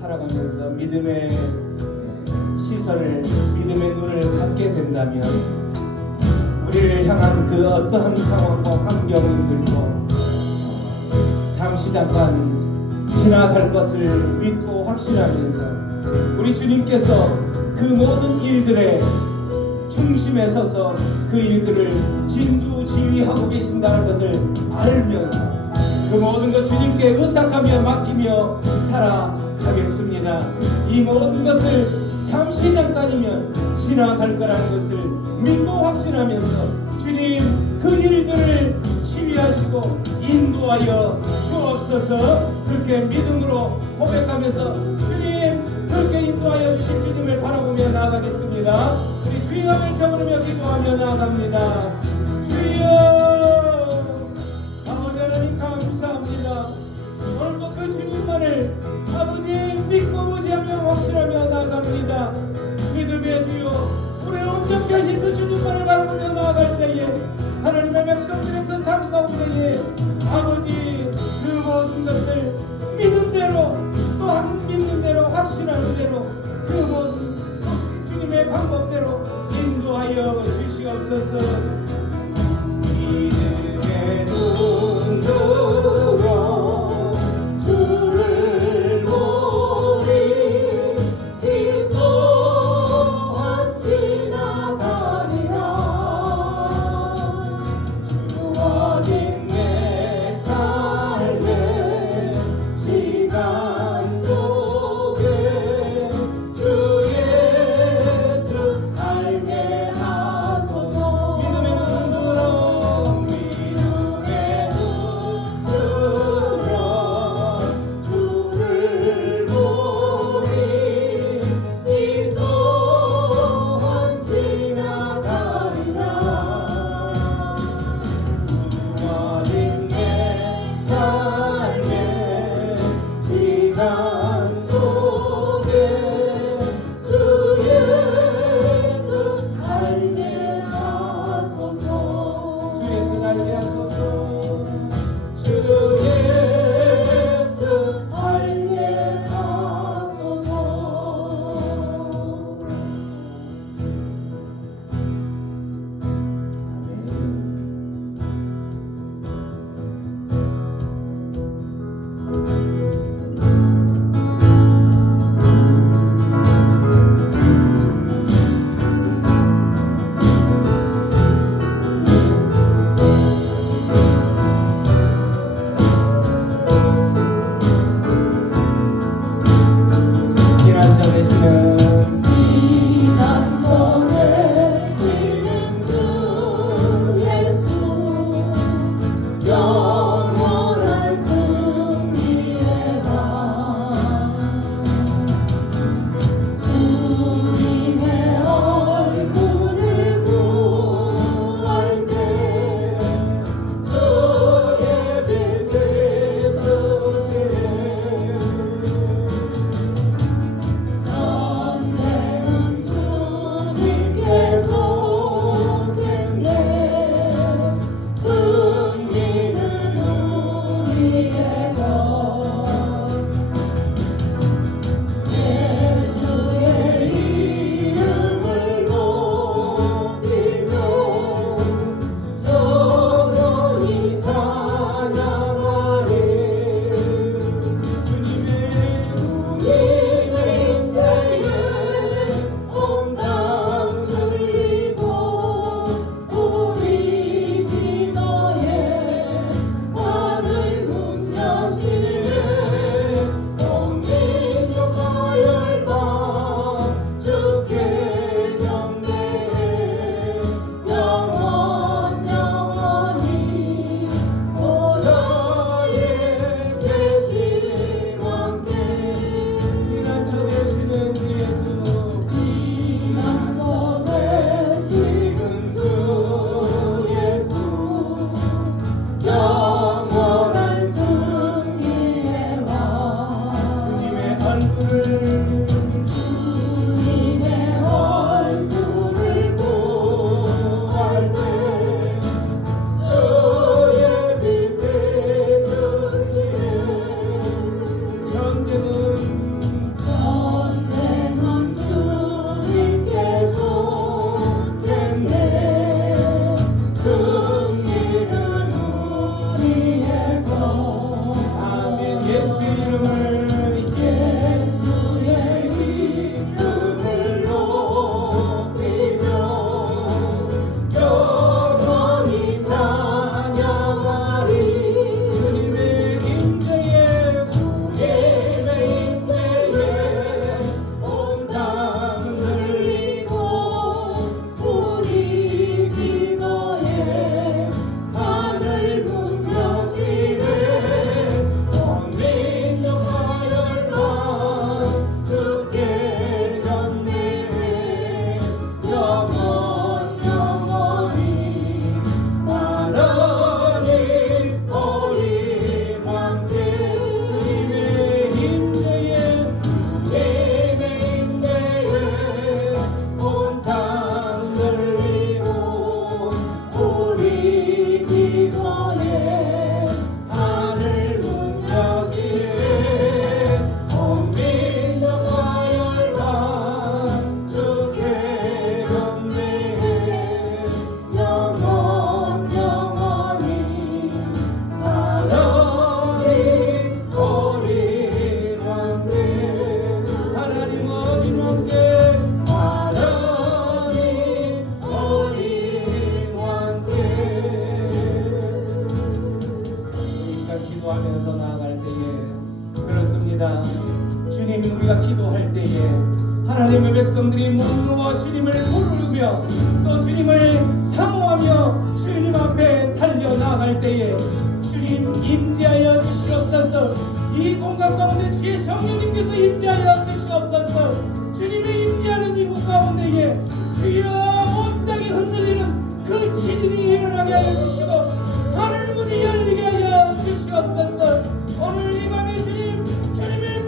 살아가면서 믿음의 시선을, 믿음의 눈을 갖게 된다면 우리를 향한 그 어떠한 상황과 환경들도 잠시 잠깐 지나갈 것을 믿고 확신하면서 우리 주님께서 그 모든 일들의 중심에 서서 그 일들을 진두지휘하고 계신다는 것을 알면서 그 모든 것 주님께 의탁하며 맡기며 살아가겠습니다. 이 모든 것을 잠시 잠깐이면 지나갈 거라는 것을 믿고 확신하면서 주님 그 일들을 지휘하시고 인도하여 주옵소서. 그렇게 믿음으로 고백하면서 주님 그렇게 인도하여 주신 주님을 바라보며 나아가겠습니다. 우리 주여 외쳐부르며 기도하며 나아갑니다. 주여 아버지 하나님 감사합니다. 오늘도 그 주님만을 아버지 믿고 의지하며 확신하며 나아갑니다. 믿음의 주여 우리를 온전케 하신 그 주님만을 바라보며 나아갈 때에 하나님의 백성들의 그 삶 가운데에 아버지 그 모든 것을 믿는 대로 또한 믿는 대로 확신하는 대로 그 모든 주님의 방법대로 인도하여 주시옵소서. 믿음의 눈 들어 피난 속에 주의 뜻 알게 하소서. 주의 뜻 알게 하소서. 주의 뜻 알게 하소서. 우리가 기도할 때에 하나님의 백성들이 몸으로 주님을 부르며 또 주님을 사모하며 주님 앞에 달려나갈 때에 주님 임재하여 주시옵소서. 이 공간 가운데 주의 성령님께서 임재하여 주시옵소서. 주님의 임재하는 이곳 가운데에 주여 온 땅이 흔들리는 그 지진이 일어나게 하여 주시고 하늘 문이 열리게 하여 주시옵소서. 오늘 이 밤에 주님의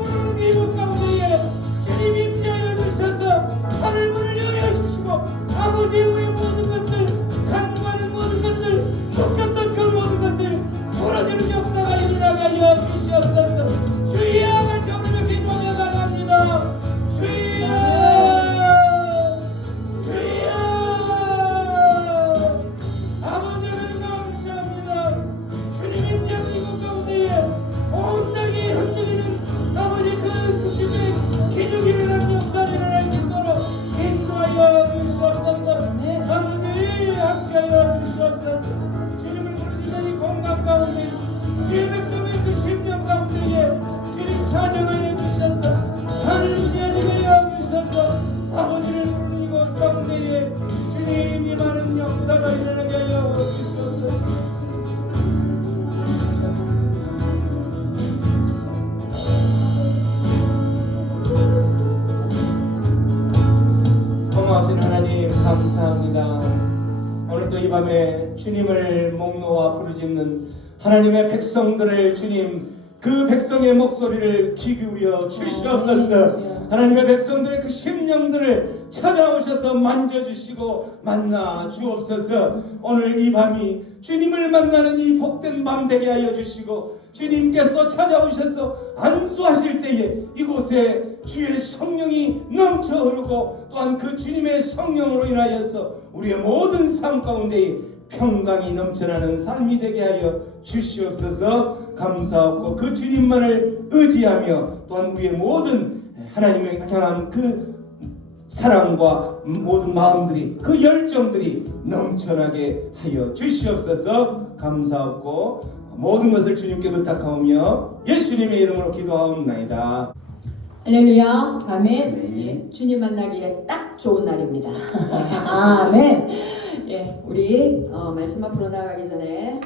주시옵소서. 주여 같이 오늘 기도하며 나갑니다. 주여 주여 아버지를 감사합니다. 주님의 대한민국 가운데에 온 땅이 흔들리는 아버지 그 주님의 기적이 일어나는 역사를 일어날 수 있도록 인도하여 주시옵소서. 아버지 함께하여 주시옵소서. 주님을 부르짖는 이 공간 가운데 주의 백성의 그 심령 가운데에 주님 찬양하여 주셔서 하늘을 하여 주셔서 아버지를 부르는 이곳 가운데에 주님이 많은 역사가 일어나게 하여 주시옵소서. 고마우신 하나님 감사합니다. 오늘도 이 밤에 주님을 목 놓아 부르짖는 하나님의 백성들을 주님 그 백성의 목소리를 귀 기울여 주시옵소서. 하나님의 백성들의 그 심령들을 찾아오셔서 만져주시고 만나 주옵소서. 오늘 이 밤이 주님을 만나는 이 복된 밤 되게 하여 주시고 주님께서 찾아오셔서 안수하실 때에 이곳에 주의 성령이 넘쳐 흐르고 또한 그 주님의 성령으로 인하여서 우리의 모든 삶 가운데 평강이 넘쳐나는 삶이 되게 하여 주시옵소서. 감사하고 그 주님만을 의지하며 또한 우리의 모든 하나님을 향한 그 사랑과 모든 마음들이 그 열정들이 넘쳐나게 하여 주시옵소서. 감사하고 모든 것을 주님께 부탁하오며 예수님의 이름으로 기도하옵나이다. 할렐루야. 아멘. 예, 주님 만나기에 딱 좋은 날입니다. 아멘. 예, 우리 말씀 앞으로 나가기 전에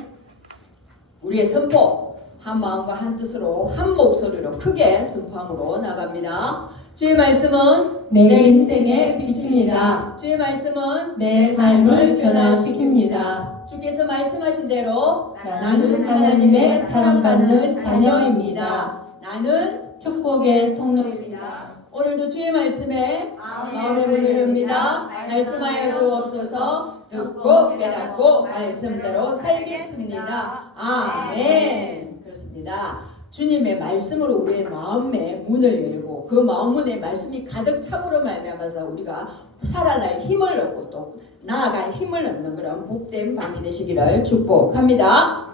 우리의 선포 한 마음과 한 뜻으로 한 목소리로 크게 선포함으로 나갑니다. 주의 말씀은 내 인생의 빛입니다. 주의 말씀은 내 삶을 변화시킵니다. 주께서 말씀하신 대로 나는 하나님의 사랑받는 자녀입니다. 나는 축복의 통로입니다. 오늘도 주의 말씀에 마음의 문을 엽니다. 말씀하여 주옵소서. 듣고 깨닫고 말씀대로 살겠습니다. 아멘. 그렇습니다. 주님의 말씀으로 우리의 마음의 문을 열고 그 마음 문에 말씀이 가득 참으로 말미암아서 우리가 살아날 힘을 얻고 또 나아갈 힘을 얻는 그런 복된 밤이 되시기를 축복합니다.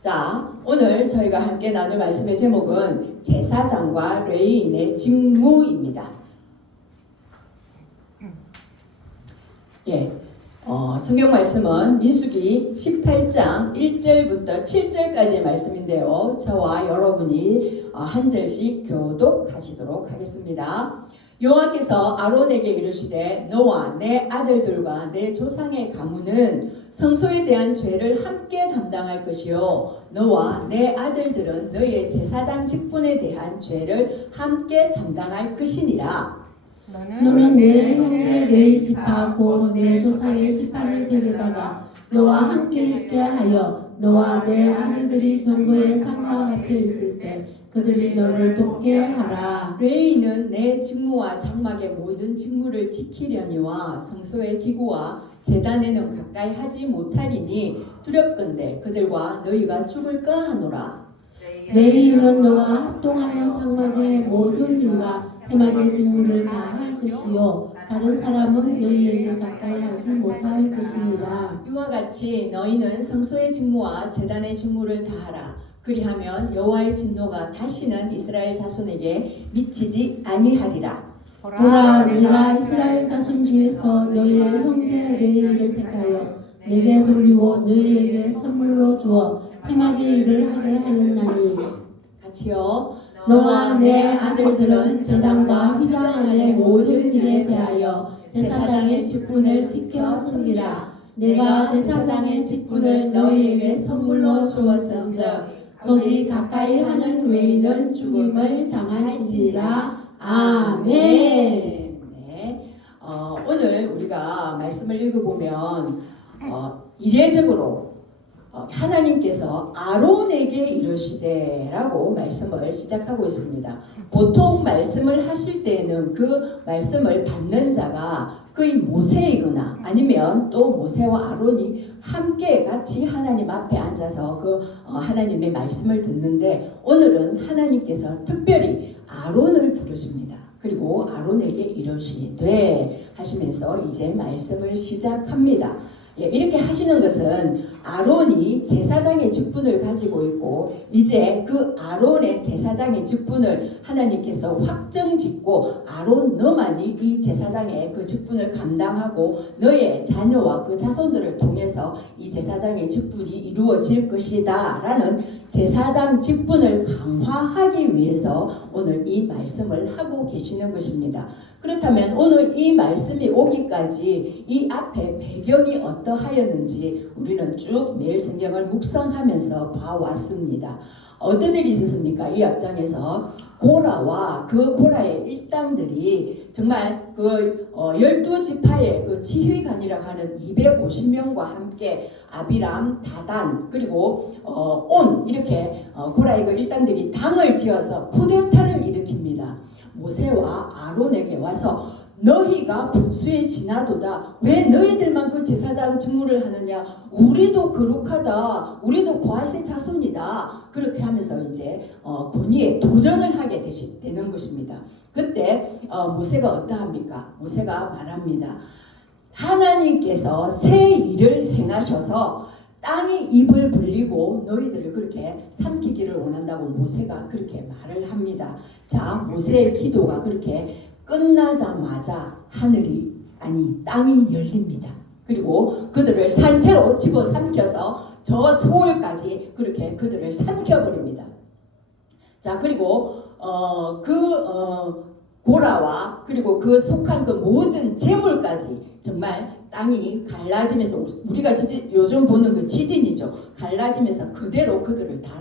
자, 오늘 저희가 함께 나눌 말씀의 제목은 제사장과 레위인의 직무입니다. 예, 성경 말씀은 민수기 18장 1절부터 7절까지의 말씀인데요. 저와 여러분이 한 절씩 교독하시도록 하겠습니다. 여호와께서 아론에게 이르시되 너와 내 아들들과 내 조상의 가문은 성소에 대한 죄를 함께 담당할 것이요 너와 내 아들들은 너의 제사장 직분에 대한 죄를 함께 담당할 것이니라. 너는 내 형제 내 지파 곧 내 조상의 지파를 데려다가 너와 함께 있게 하여 너와 내 아들들이 정거의 장막 앞에 있을 때 그들이 너를 돕게 하라. 레위인은 내 직무와 장막의 모든 직무를 지키려니와 성소의 기구와 제단에는 가까이 하지 못하리니 두렵건대 그들과 너희가 죽을까 하노라. 레위인은 너와 합동하여 장막의 모든 일과 해막의 직무를 다 할 것이요 다른 사람은 너희에게 가까이 하지 못할 것이니라. 이와 같이 너희는 성소의 직무와 제단의 직무를 다하라. 그리하면 여호와의 진노가 다시는 이스라엘 자손에게 미치지 아니하리라. 보라, 내가 이스라엘 자손 중에서 너희의 형제 레위인을 택하여 내게 돌리고 너희에게 선물로 주어 해막의 일을 하게 하였나니 같이요. 너와 내 아들들은 제단과 휘장 안의 모든 일에 대하여 제사장의 직분을 지켜 섬기라. 내가 제사장의 직분을 너희에게 선물로 주었은즉 거기 가까이 하는 외인은 죽임을 당할지니라. 아멘. 네. 오늘 우리가 말씀을 읽어보면 이례적으로 하나님께서 아론에게 이르시되라고 말씀을 시작하고 있습니다. 보통 말씀을 하실 때에는 그 말씀을 받는 자가 거의 모세이거나 아니면 또 모세와 아론이 함께 같이 하나님 앞에 앉아서 그 하나님의 말씀을 듣는데 오늘은 하나님께서 특별히 아론을 부르십니다. 그리고 아론에게 이러시되 하시면서 이제 말씀을 시작합니다. 예, 이렇게 하시는 것은 아론이 제사장의 직분을 가지고 있고 이제 그 아론의 제사장의 직분을 하나님께서 확정짓고 아론 너만이 이 제사장의 그 직분을 감당하고 너의 자녀와 그 자손들을 통해서 이 제사장의 직분이 이루어질 것이다 라는 제사장 직분을 강화하기 위해서 오늘 이 말씀을 하고 계시는 것입니다. 그렇다면 오늘 이 말씀이 오기까지 이 앞에 배경이 어떠하였는지 우리는 쭉 매일 성경을 묵상하면서 봐왔습니다. 어떤 일이 있었습니까? 이 앞장에서 고라와 그 고라의 일당들이 정말 그 12지파의 그 지휘관이라고 하는 250명과 함께 아비람, 다단 그리고 온 이렇게 고라의 그 일당들이 당을 지어서 쿠데타를 일으킵니다. 모세와 아론에게 와서 너희가 분수에 지나도다. 왜 너희들만 그 제사장 직무를 하느냐? 우리도 거룩하다. 우리도 고아세 자손이다. 그렇게 하면서 이제 권위에 도전을 하게 되는 것입니다. 그때 모세가 어떠합니까? 모세가 말합니다. 하나님께서 새 일을 행하셔서 땅이 입을 벌리고 너희들을 그렇게 삼키기를 원한다고 모세가 그렇게 말을 합니다. 자, 모세의 기도가 그렇게 끝나자마자 땅이 열립니다. 그리고 그들을 산채로 집어삼켜서 저 서울까지 그렇게 그들을 삼켜버립니다. 자, 그리고 고라와 그리고 그 속한 그 모든 재물까지 정말 땅이 갈라지면서 우리가 요즘 보는 그 지진이죠. 갈라지면서 그대로 그들을 다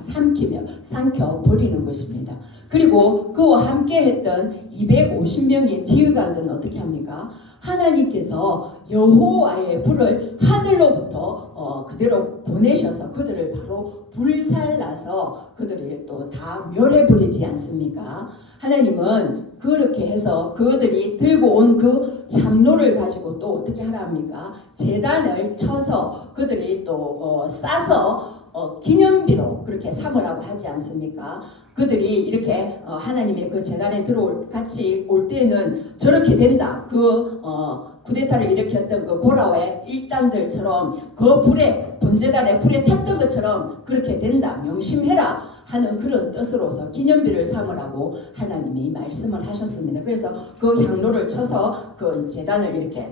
삼켜 버리는 것입니다. 그리고 그와 함께 했던 250명의 지휘관들은 어떻게 합니까? 하나님께서 여호와의 불을 하늘로부터 그대로 보내셔서 그들을 바로 불살라서 그들을 또 다 멸해버리지 않습니까? 하나님은 그렇게 해서 그들이 들고 온 그 향로를 가지고 또 어떻게 하라 합니까? 제단을 쳐서 그들이 또 싸서 기념비로 그렇게 삼으라고 하지 않습니까? 그들이 이렇게 하나님의 그 제단에 같이 올 때는 저렇게 된다. 쿠데타를 일으켰던 그 고라의 일당들처럼 그 번제단의 불에 탔던 것처럼 그렇게 된다. 명심해라. 하는 그런 뜻으로서 기념비를 삼으라고 하나님이 말씀을 하셨습니다. 그래서 그 향로를 쳐서 그 제단을 이렇게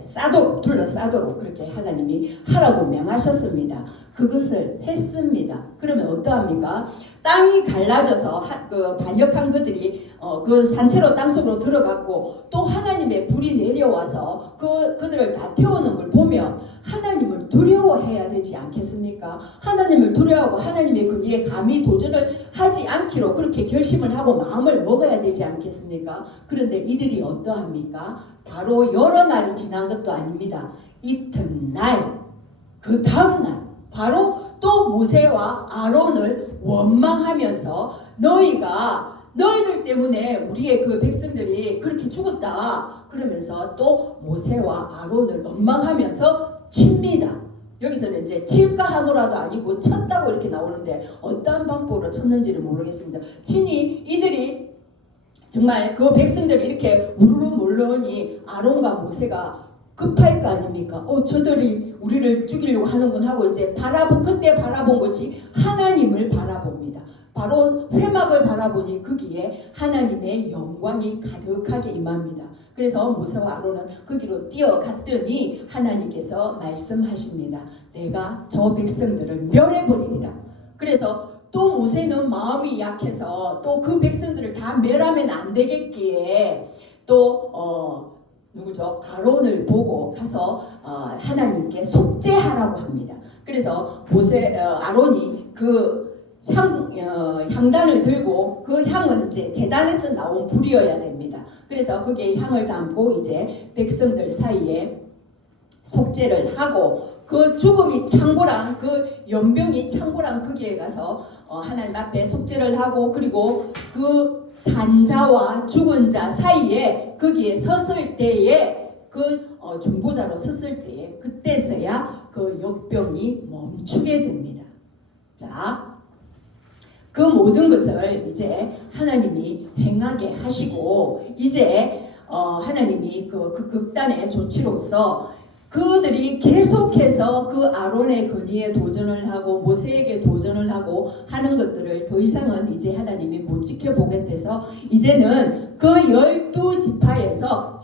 둘러싸도록 그렇게 하나님이 하라고 명하셨습니다. 그것을 했습니다. 그러면 어떠합니까? 땅이 갈라져서 그 반역한 그들이 그 산채로 땅속으로 들어갔고 또 하나님의 불이 내려와서 그들을 다 태우는 걸 보면 하나님을 두려워해야 되지 않겠습니까? 하나님을 두려워하고 하나님의 그 일에 감히 도전을 하지 않기로 그렇게 결심을 하고 마음을 먹어야 되지 않겠습니까? 그런데 이들이 어떠합니까? 바로 여러 날이 지난 것도 아닙니다. 이튿날 그 다음날 바로 또 모세와 아론을 원망하면서 너희들 때문에 우리의 그 백성들이 그렇게 죽었다. 그러면서 또 모세와 아론을 원망하면서 칩니다. 여기서는 이제 칠까 하노라도 아니고 쳤다고 이렇게 나오는데 어떠한 방법으로 쳤는지를 모르겠습니다. 친히 이들이 정말 그 백성들이 이렇게 우르르 몰려오니 아론과 모세가 급할 거 아닙니까? 저들이 우리를 죽이려고 하는군 하고 이제 그때 바라본 것이 하나님을 바라봅니다. 바로 회막을 바라보니 거기에 하나님의 영광이 가득하게 임합니다. 그래서 모세와 아론은 거기로 뛰어갔더니 하나님께서 말씀하십니다. 내가 저 백성들을 멸해버리리라. 그래서 또 모세는 마음이 약해서 또 그 백성들을 다 멸하면 안 되겠기에 또 누구죠? 아론을 보고 가서 하나님께 속죄하라고 합니다. 그래서 아론이 그 향단을 들고 그 향은 이제 제단에서 나온 불이어야 됩니다. 그래서 거기에 향을 담고 이제 백성들 사이에 속죄를 하고 그 죽음이 창고랑 그 연병이 창고랑 거기에 가서 하나님 앞에 속죄를 하고 그리고 그 산자와 죽은 자 사이에 거기에 섰을 때에 그 중보자로 섰을 때에 그때서야 그 역병이 멈추게 됩니다. 자, 그 모든 것을 이제 하나님이 행하게 하시고 이제 하나님이 그 극단의 조치로서 그들이 계속해서 그 아론의 건의에 도전을 하고 모세에게 도전을 하고 하는 것들을 더 이상은 이제 하나님이 못 지켜보겠대서 이제는 그 12지파에서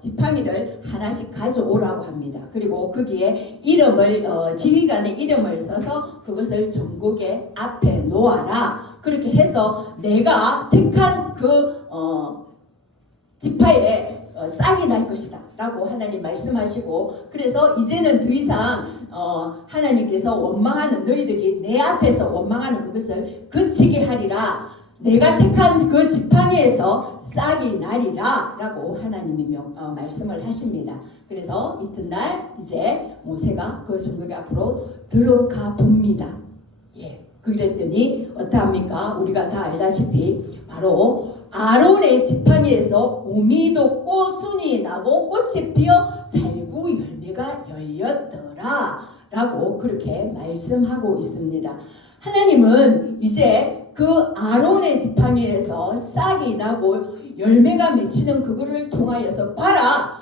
지팡이를 하나씩 가져오라고 합니다. 그리고 거기에 이름을 지휘관의 이름을 써서 그것을 전국의 앞에 놓아라. 그렇게 해서 내가 택한 그 지파에 싹이 날 것이다 라고 하나님 말씀하시고 그래서 이제는 더 이상 하나님께서 원망하는 너희들이 내 앞에서 원망하는 그것을 그치게 하리라. 내가 택한 그 지팡이에서 싹이 나리라 라고 하나님이 말씀을 하십니다. 그래서 이튿날 이제 모세가 그 전국의 앞으로 들어가 봅니다. 예, 그랬더니 어떠합니까? 우리가 다 알다시피 바로 아론의 지팡이에서 오미도 꽃순이 나고 꽃이 피어 살구 열매가 열렸더라 라고 그렇게 말씀하고 있습니다. 하나님은 이제 그 아론의 지팡이에서 싹이 나고 열매가 맺히는 그거를 통하여서 봐라,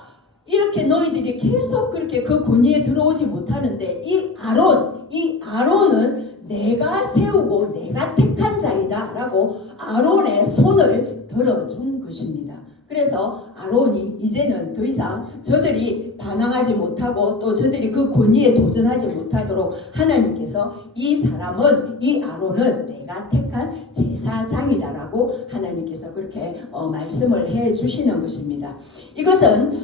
이렇게 너희들이 계속 그렇게 그 권위에 들어오지 못하는데 이 아론은 내가 세우고 내가 택한 자이다 라고 아론의 손을 들어준 것입니다. 그래서 아론이 이제는 더 이상 저들이 반항하지 못하고 또 저들이 그 권위에 도전하지 못하도록 하나님께서 이 아론은 내가 택한 제사장이다라고 하나님께서 그렇게 말씀을 해 주시는 것입니다. 이것은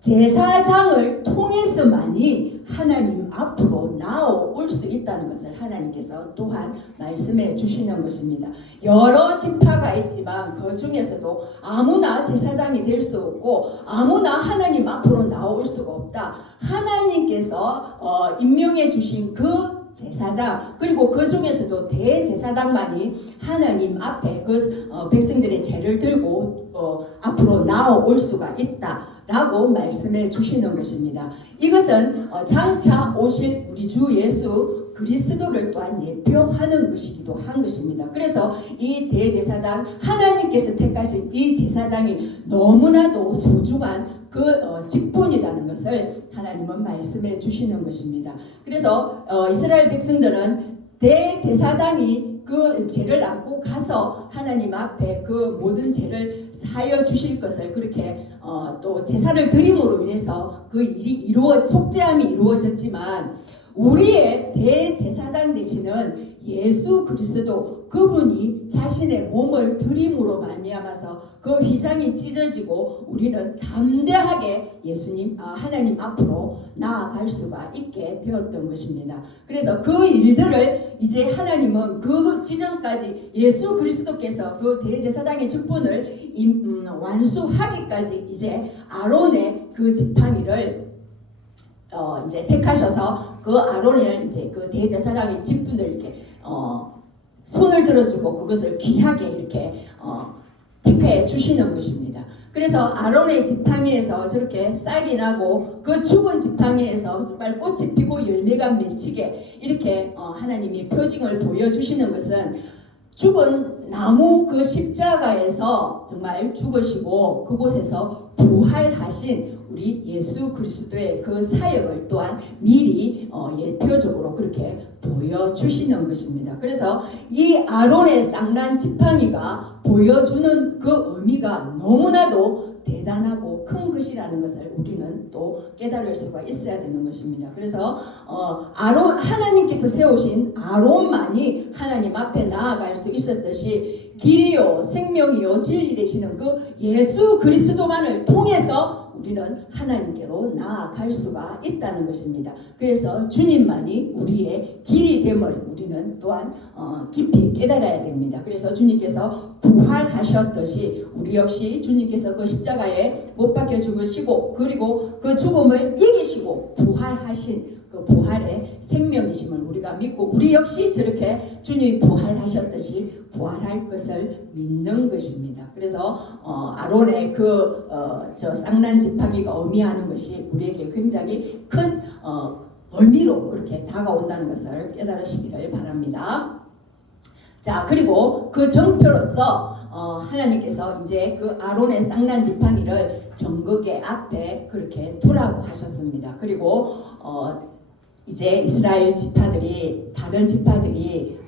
제사장을 통해서만이 하나님 앞으로 나아올 수 있다는 것을 하나님께서 또한 말씀해 주시는 것입니다. 여러 지파가 있지만 그 중에서도 아무나 제사장이 될 수 없고 아무나 하나님 앞으로 나올 수가 없다. 하나님께서 임명해 주신 그 제사장 그리고 그 중에서도 대제사장만이 하나님 앞에 그 백성들의 죄를 들고 앞으로 나아올 수가 있다라고 말씀해 주시는 것입니다. 이것은 장차 오실 우리 주 예수 그리스도를 또한 예표하는 것이기도 한 것입니다. 그래서 이 대제사장 하나님께서 택하신 이 제사장이 너무나도 소중한 그 직분이라는 것을 하나님은 말씀해 주시는 것입니다. 그래서 이스라엘 백성들은 대제사장이 그 죄를 안고 가서 하나님 앞에 그 모든 죄를 사여 주실 것을 그렇게 또 제사를 드림으로 인해서 그 일이 속죄함이 이루어졌지만 우리의 대제사장 되시는 예수 그리스도 그분이 자신의 몸을 드림으로 말미암아서 그 휘장이 찢어지고 우리는 담대하게 하나님 앞으로 나아갈 수가 있게 되었던 것입니다. 그래서 그 일들을 이제 하나님은 그 지점까지 예수 그리스도께서 그 대제사장의 직분을 완수하기까지 이제 아론의 그 지팡이를 이제 택하셔서 그 아론을 이제 그 대제사장의 직분을 이렇게 손을 들어주고 그것을 귀하게 이렇게 택해 주시는 것입니다. 그래서 아론의 지팡이에서 저렇게 싹이 나고 그 죽은 지팡이에서 정말 꽃이 피고 열매가 맺히게 이렇게 하나님이 표징을 보여주시는 것은 죽은 나무 그 십자가에서 정말 죽으시고 그곳에서 부활하신 우리 예수 그리스도의 그 사역을 또한 미리 예표적으로 그렇게 보여주시는 것입니다. 그래서 이 아론의 쌍난 지팡이가 보여주는 그 의미가 너무나도 대단하고 큰 것이라는 것을 우리는 또 깨달을 수가 있어야 되는 것입니다. 그래서 하나님께서 세우신 아론만이 하나님 앞에 나아갈 수 있었듯이 길이요 생명이요 진리 되시는 그 예수 그리스도만을 통해서 우리는 하나님께로 나아갈 수가 있다는 것입니다. 그래서 주님만이 우리의 길이 됨을 우리는 또한 깊이 깨달아야 됩니다. 그래서 주님께서 부활하셨듯이 우리 역시 주님께서 그 십자가에 못 박혀 죽으시고 그리고 그 죽음을 이기시고 부활하신 그 부활의 생명이심을 우리가 믿고 우리 역시 저렇게 주님이 부활하셨듯이 부활할 것을 믿는 것입니다. 그래서 아론의 저 쌍난 지팡이가 의미하는 것이 우리에게 굉장히 큰 의미로 그렇게 다가온다는 것을 깨달으시기를 바랍니다. 자, 그리고 그 정표로서 하나님께서 이제 그 아론의 쌍난 지팡이를 정극의 앞에 그렇게 두라고 하셨습니다. 그리고 이제 이스라엘 지파들이 다른 지파들이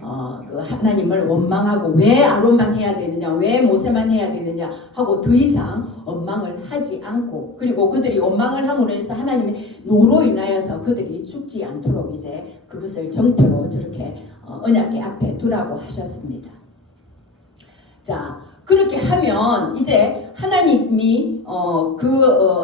그 하나님을 원망하고 왜 아론만 해야 되느냐, 왜 모세만 해야 되느냐 하고 더 이상 원망을 하지 않고, 그리고 그들이 원망을 함으로 해서 하나님의 노로 인하여서 그들이 죽지 않도록 이제 그것을 정표로 저렇게 언약궤 앞에 두라고 하셨습니다. 자, 그렇게 하면 이제 하나님이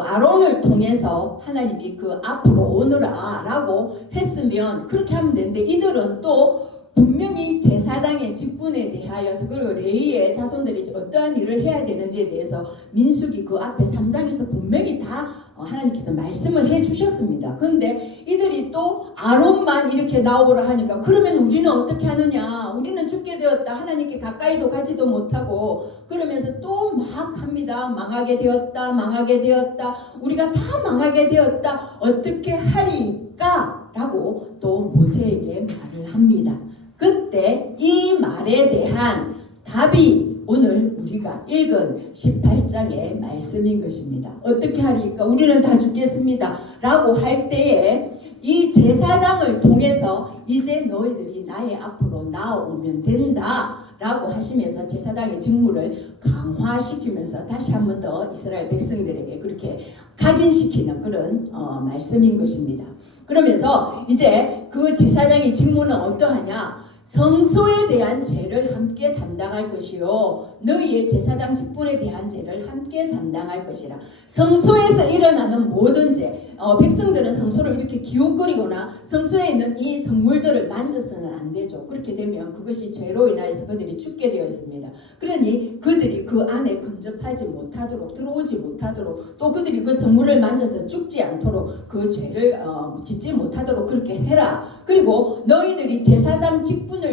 아론을 통해서 하나님이 그 앞으로 오너라라고 했으면 그렇게 하면 되는데, 이들은 또 분명히 제사장의 직분에 대하여서 그리고 레위의 자손들이 어떠한 일을 해야 되는지에 대해서 민수기 그 앞에 3장에서 분명히 다 하나님께서 말씀을 해주셨습니다. 그런데 이들이 또 아론만 이렇게 나오라 하니까 그러면 우리는 어떻게 하느냐, 우리는 죽게 되었다, 하나님께 가까이도 가지도 못하고 그러면서 또 막 합니다. 망하게 되었다, 우리가 다 망하게 되었다, 어떻게 하리까? 라고 또 모세에게 말을 합니다. 그때 이 말에 대한 답이 오늘 우리가 읽은 18장의 말씀인 것입니다. 어떻게 하리까? 우리는 다 죽겠습니다 라고 할 때에 이 제사장을 통해서 이제 너희들이 나의 앞으로 나오면 된다 라고 하시면서 제사장의 직무를 강화시키면서 다시 한 번 더 이스라엘 백성들에게 그렇게 각인시키는 그런 말씀인 것입니다. 그러면서 이제 그 제사장의 직무는 어떠하냐? 성소에 대한 죄를 함께 담당할 것이요, 너희의 제사장 직분에 대한 죄를 함께 담당할 것이라. 성소에서 일어나는 모든 죄, 백성들은 성소를 이렇게 기웃거리거나 성소에 있는 이 성물들을 만져서는 안 되죠. 그렇게 되면 그것이 죄로 인하여서 그들이 죽게 되어 있습니다. 그러니 그들이 그 안에 근접하지 못하도록, 들어오지 못하도록, 또 그들이 그 성물을 만져서 죽지 않도록 그 죄를 짓지 못하도록 그렇게 해라. 그리고 너희들이 제사장 직분을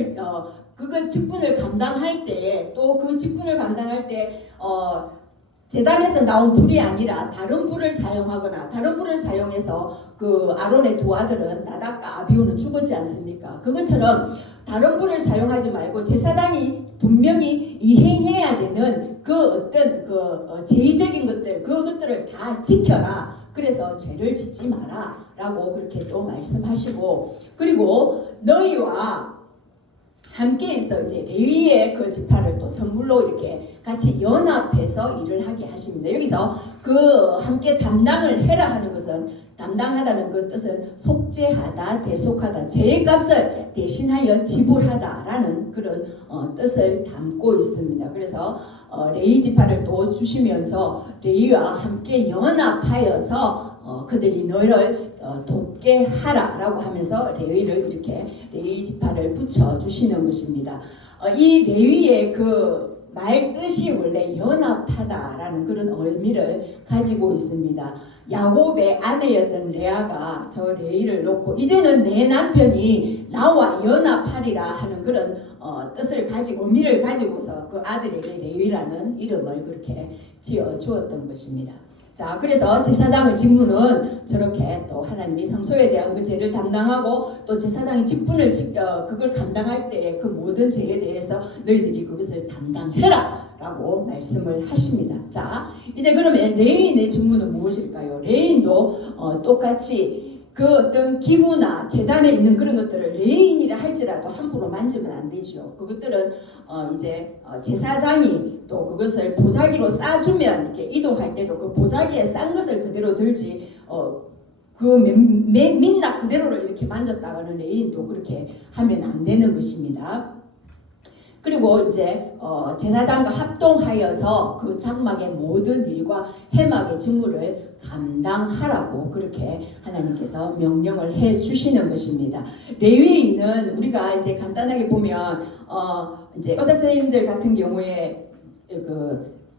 직분을 감당할 때, 또 그 직분을 감당할 때 제단에서 나온 불이 아니라 다른 불을 사용하거나, 다른 불을 사용해서 그 아론의 두 아들은 나답과 아비후는 죽었지 않습니까? 그것처럼 다른 불을 사용하지 말고 제사장이 분명히 이행해야 되는 그 어떤 제의적인 것들, 그것들을 다 지켜라. 그래서 죄를 짓지 마라 라고 그렇게 또 말씀하시고, 그리고 너희와 함께 있어 이제 레위의 그 지파를 또 선물로 이렇게 같이 연합해서 일을 하게 하십니다. 여기서 그 함께 담당을 해라 하는 것은, 담당하다는 그 뜻은 속죄하다, 대속하다, 죄의 값을 대신하여 지불하다라는 그런 뜻을 담고 있습니다. 그래서 레위 지파를 또 주시면서 레위와 함께 연합하여서 그들이 너희를 돕게 하라라고 하면서 레위를 이렇게 레위 지파를 붙여 주시는 것입니다. 이 레위의 그 말 뜻이 원래 연합하다라는 그런 의미를 가지고 있습니다. 야곱의 아내였던 레아가 저 레위를 놓고 이제는 내 남편이 나와 연합하리라 하는 그런 뜻을 가지고, 의미를 가지고서 그 아들에게 레위라는 이름을 그렇게 지어 주었던 것입니다. 자, 그래서 제사장의 직무는 저렇게 또 하나님이 성소에 대한 그 죄를 담당하고, 또 제사장의 직분을 그걸 감당할 때 그 모든 죄에 대해서 너희들이 그것을 담당해라 라고 말씀을 하십니다. 자, 이제 그러면 레위인의 직무는 무엇일까요? 레위인도 똑같이 그 어떤 기구나 제단에 있는 그런 것들을 레위인이라 할지라도 함부로 만지면 안 되죠. 그것들은 이제 제사장이 또 그것을 보자기로 싸주면 이렇게 이동할 때도 그 보자기에 싼 것을 그대로 들지, 그 민낯 그대로를 이렇게 만졌다가는 레위인도 그렇게 하면 안 되는 것입니다. 그리고 이제 제사장과 합동하여서 그 장막의 모든 일과 해막의 직무를 감당하라고 그렇게 하나님께서 명령을 해 주시는 것입니다. 레위인은 우리가 이제 간단하게 보면 이제 의사 선생님들 같은 경우에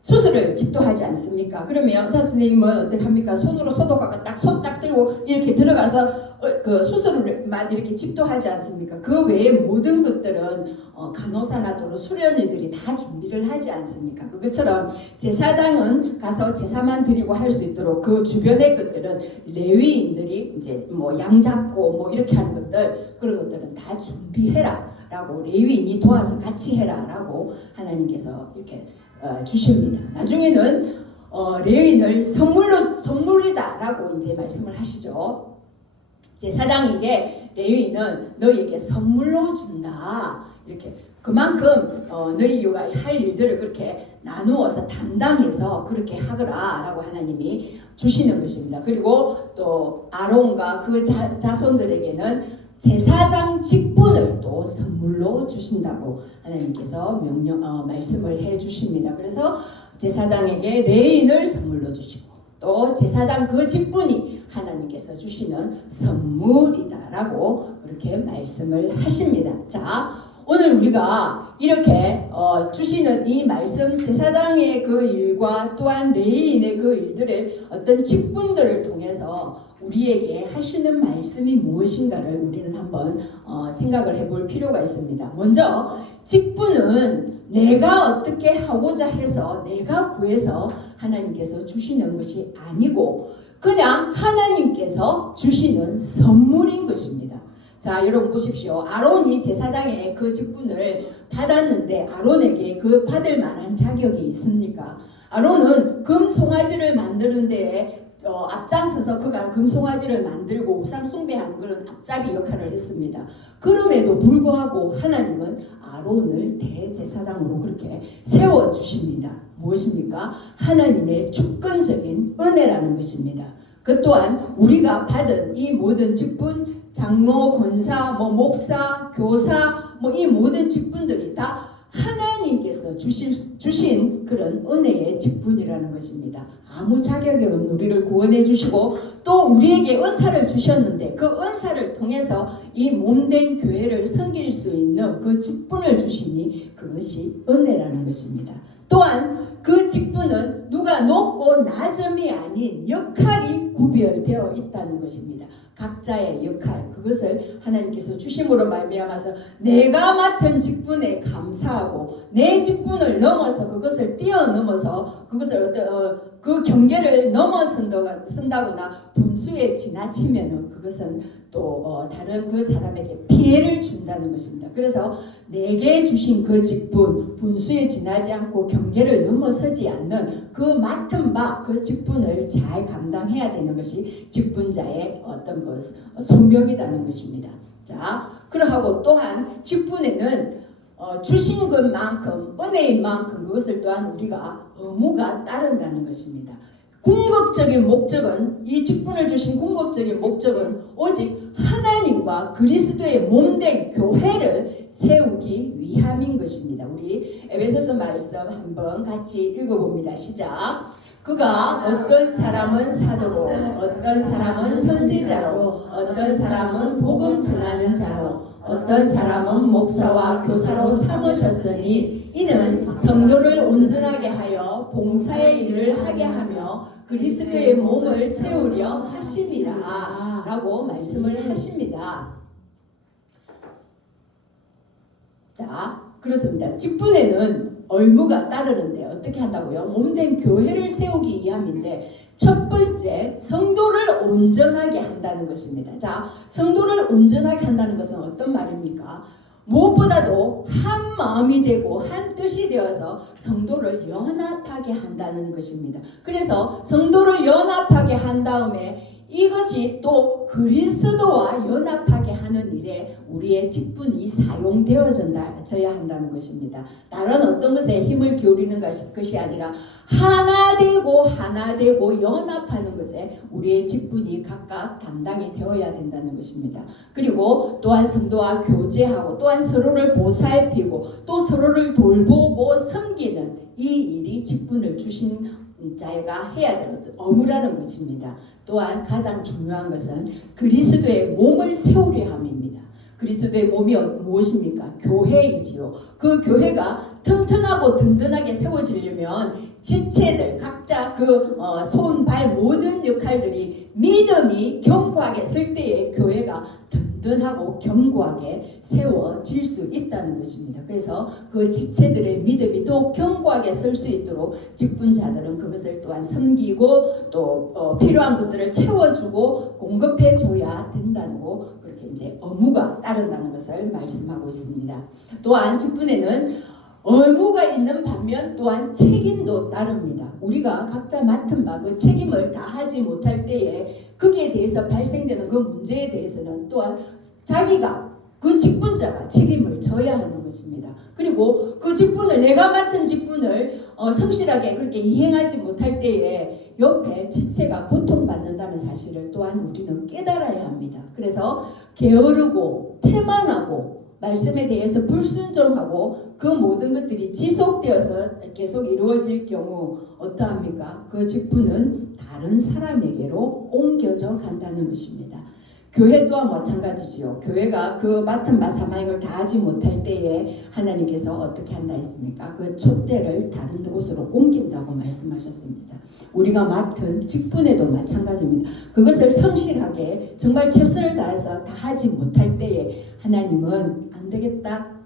수술을 집도하지 않습니까? 그러면 의사 선생님은 어떻게 합니까? 손으로 소독하고 손 딱 들고 이렇게 들어가서 그 수술을만 이렇게 집도하지 않습니까? 그 외에 모든 것들은 간호사나 또는 수련의들이 다 준비를 하지 않습니까? 그것처럼 제사장은 가서 제사만 드리고 할 수 있도록 그 주변의 것들은 레위인들이 이제 뭐 양 잡고 뭐 이렇게 하는 것들 그런 것들은 다 준비해라 라고 레위인이 도와서 같이 해라 라고 하나님께서 이렇게 주십니다. 나중에는 레위인을 선물이다 라고 이제 말씀을 하시죠. 제사장에게 레위인은 너희에게 선물로 준다. 이렇게 그만큼 너희가 할 일들을 그렇게 나누어서 담당해서 그렇게 하거라 라고 하나님이 주시는 것입니다. 그리고 또 아론과 그 자손들에게는 제사장 직분을 또 선물로 주신다고 하나님께서 말씀을 해 주십니다. 그래서 제사장에게 레인을 선물로 주시고 또 제사장 그 직분이 하나님께서 주시는 선물이다라고 그렇게 말씀을 하십니다. 자, 오늘 우리가 이렇게 주시는 이 말씀 제사장의 그 일과 또한 레위인의 그 일들의 어떤 직분들을 통해서 우리에게 하시는 말씀이 무엇인가를 우리는 한번 생각을 해볼 필요가 있습니다. 먼저 직분은 내가 어떻게 하고자 해서 내가 구해서 하나님께서 주시는 것이 아니고 그냥 하나님께서 주시는 선물인 것입니다. 자, 여러분 보십시오. 아론이 제사장의 그 직분을 받았는데 아론에게 그 받을 만한 자격이 있습니까? 아론은 금송아지를 만드는 데에 앞장서서 그가 금송아지를 만들고 우상 숭배하는 그런 앞잡이 역할을 했습니다. 그럼에도 불구하고 하나님은 아론을 대제사장으로 그렇게 세워주십니다. 무엇입니까? 하나님의 주권적인 은혜라는 것입니다. 그 또한 우리가 받은 이 모든 직분, 장로, 권사, 목사, 교사, 이 모든 직분들이 다 하나님께서 주신 그런 은혜의 직분이라는 것입니다. 아무 자격이 없는 우리를 구원해 주시고 또 우리에게 은사를 주셨는데 그 은사를 통해서 이 몸된 교회를 섬길 수 있는 그 직분을 주시니 그것이 은혜라는 것입니다. 또한 그 직분은 누가 높고 낮음이 아닌 역할이 구별되어 있다는 것입니다. 각자의 역할, 그것을 하나님께서 주심으로 말미암아서 내가 맡은 직분에 감사하고 내 직분을 넘어서 그것을 뛰어넘어서 그것을 그 경계를 넘어선다거나 분수에 지나치면은 그것은 또 다른 그 사람에게 피해를 준다는 것입니다. 그래서 내게 주신 그 직분, 분수에 지나지 않고 경계를 넘어서지 않는 그 맡은 바 그 직분을 잘 감당해야 되는 것이 직분자의 어떤 소명이라는 것입니다. 자, 그러하고 또한 직분에는 주신 것만큼 은혜인 만큼 그것을 또한 우리가 의무가 따른다는 것입니다. 궁극적인 목적은 이 직분을 주신 궁극적인 목적은 오직 하나님과 그리스도의 몸된 교회를 세우기 위함인 것입니다. 우리 에베소서 말씀 한번 같이 읽어봅니다. 시작. 그가 어떤 사람은 사도로 어떤 사람은 선지자로 어떤 사람은 복음 전하는 자로 어떤 사람은 목사와 교사로 삼으셨으니 이는 성도를 온전하게 하여 봉사의 일을 하게 하며 그리스도의 몸을 세우려 하심이라 라고 말씀을 하십니다. 자, 그렇습니다. 직분에는 의무가 따르는데 어떻게 한다고요? 몸된 교회를 세우기 위함인데 첫 번째 성도를 온전하게 한다는 것입니다. 자, 성도를 온전하게 한다는 것은 어떤 말입니까? 무엇보다도 한 마음이 되고 한 뜻이 되어서 성도를 연합하게 한다는 것입니다. 그래서 성도를 연합하게 한 다음에 이것이 또 그리스도와 연합하게 하는 일에 우리의 직분이 사용되어져야 한다는 것입니다. 다른 어떤 것에 힘을 기울이는 것이 아니라 하나 되고 연합하는 것에 우리의 직분이 각각 담당이 되어야 된다는 것입니다. 그리고 또한 성도와 교제하고 또한 서로를 보살피고 또 서로를 돌보고 섬기는 이 일이 직분을 주신 자가 해야 될 어떤 업무라는 것입니다. 또한 가장 중요한 것은 그리스도의 몸을 세우려 함입니다. 그리스도의 몸이 무엇입니까? 교회이지요. 그 교회가 튼튼하고 든든하게 세워지려면 지체들 각자 그 손, 발 모든 역할들이 믿음이 견고하게 쓸 때에 교회가 든든하고 견고하게 세워질 수 있다는 것입니다. 그래서 그 지체들의 믿음이 더 견고하게 설 수 있도록 직분자들은 그것을 또한 섬기고 또 필요한 것들을 채워주고 공급해줘야 된다고 그렇게 이제 의무가 따른다는 것을 말씀하고 있습니다. 또한 직분에는 의무가 있는 반면 또한 책임도 따릅니다. 우리가 각자 맡은 바 그 책임을 다하지 못할 때에 거기에 대해서 발생되는 그 문제에 대해서는 또한 자기가 그 직분자가 책임을 져야 하는 것입니다. 그리고 그 직분을 내가 맡은 직분을 성실하게 그렇게 이행하지 못할 때에 옆에 지체가 고통받는다는 사실을 또한 우리는 깨달아야 합니다. 그래서 게으르고 태만하고 말씀에 대해서 불순종하고 그 모든 것들이 지속되어서 계속 이루어질 경우 어떠합니까? 그 직분은 다른 사람에게로 옮겨져 간다는 것입니다. 교회 또한 마찬가지지요. 교회가 그 맡은 바 사명을 다하지 못할 때에 하나님께서 어떻게 한다 했습니까? 그 촛대를 다른 곳으로 옮긴다고 말씀하셨습니다. 우리가 맡은 직분에도 마찬가지입니다. 그것을 성실하게 정말 최선을 다해서 다하지 못할 때에 하나님은 안 되겠다,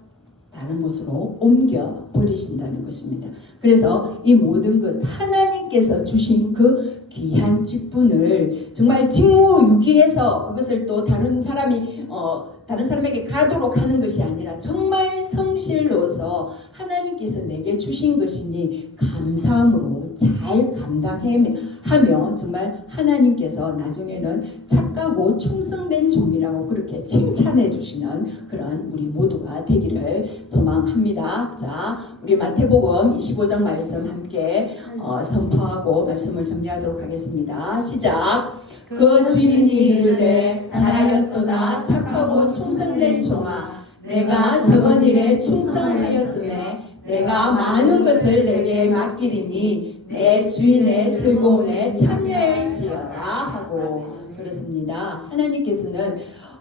다른 곳으로 옮겨 버리신다는 것입니다. 그래서 이 모든 것 하나님께서 주신 그 귀한 직분을 정말 직무유기해서 그것을 또 다른 사람에게 가도록 하는 것이 아니라 정말 성실로서 하나님께서 내게 주신 것이니 감사함으로 잘 감당하며 정말 하나님께서 나중에는 착하고 충성된 종이라고 그렇게 칭찬해 주시는 그런 우리 모두가 되기를 소망합니다. 자, 우리 마태복음 25장 말씀 함께 선포하고 말씀을 정리하도록 하겠습니다. 시작. 그 주인이 이르되 잘하였도다 착하고 충성된 종아, 내가 적은 일에 충성하였으매 내가 많은 것을 내게 맡기리니 내 주인의 즐거움에 참여할지어다 하고 그렇습니다. 하나님께서는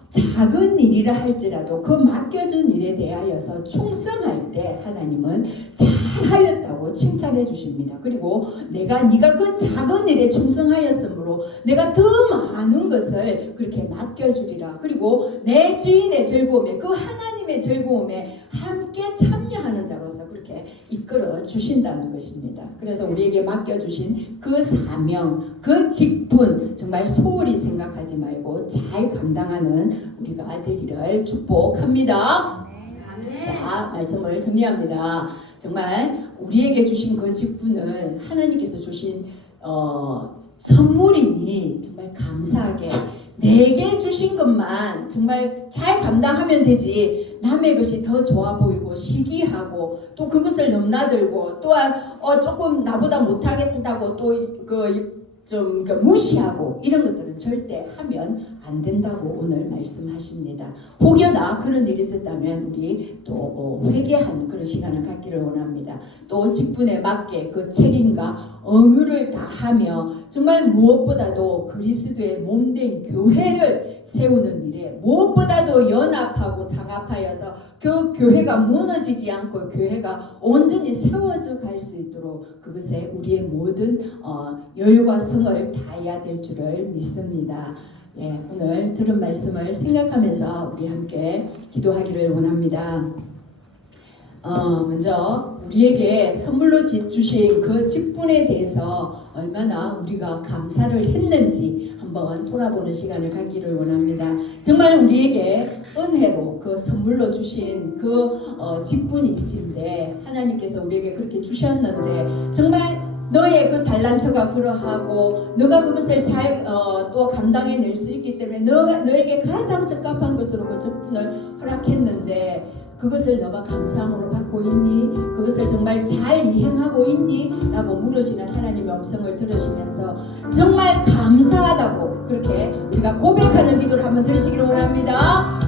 작은 일이라 할지라도 그 맡겨준 일에 대하여서 충성할 때 하나님은 잘하였다고 칭찬해 주십니다. 그리고 네가 그 작은 일에 충성하였으므로 내가 더 많은 것을 그렇게 맡겨주리라. 그리고 내 주인의 즐거움에 그 하나님의 즐거움에 함께 참여하는 자로서 그렇게 이끌어 주신다는 것입니다. 그래서 우리에게 맡겨주신 그 사명, 그 직분 정말 소홀히 생각하지 말고 잘 감당하는 우리가 되기를 축복합니다. 자, 말씀을 정리합니다. 정말 우리에게 주신 그 직분을 하나님께서 주신 선물이니 정말 감사하게 내게 주신 것만 정말 잘 감당하면 되지, 남의 것이 더 좋아 보이고 시기하고 또 그것을 넘나들고 또한 조금 나보다 못하겠다고 또 좀 무시하고 이런 것들은 절대 하면 안 된다고 오늘 말씀하십니다. 혹여나 그런 일이 있었다면 우리 또 회개하는 그런 시간을 갖기를 원합니다. 또 직분에 맞게 그 책임과 의무를 다하며 정말 무엇보다도 그리스도의 몸된 교회를 세우는 일에 무엇보다도 연합하고 상합하여서 그 교회가 무너지지 않고 교회가 온전히 세워져 갈 수 있도록 그것에 우리의 모든 열과 성을 다해야 될 줄을 믿습니다. 예, 오늘 들은 말씀을 생각하면서 우리 함께 기도하기를 원합니다. 먼저 우리에게 선물로 주신 그 직분에 대해서 얼마나 우리가 감사를 했는지 한번 돌아보는 시간을 갖기를 원합니다. 정말 우리에게 은혜로 그 선물로 주신 그 직분일진데 하나님께서 우리에게 그렇게 주셨는데 정말 너의 그 달란트가 그러하고 너가 그것을 잘 또 감당해낼 수 있기 때문에 너에게 가장 적합한 것으로 그 직분을 허락했는데 그것을 너가 감사함으로 받고 있니? 그것을 정말 잘 이행하고 있니? 라고 물으시는 하나님의 음성을 들으시면서 정말 감사하다고 그렇게 우리가 고백하는 기도를 한번 들으시기를 원합니다.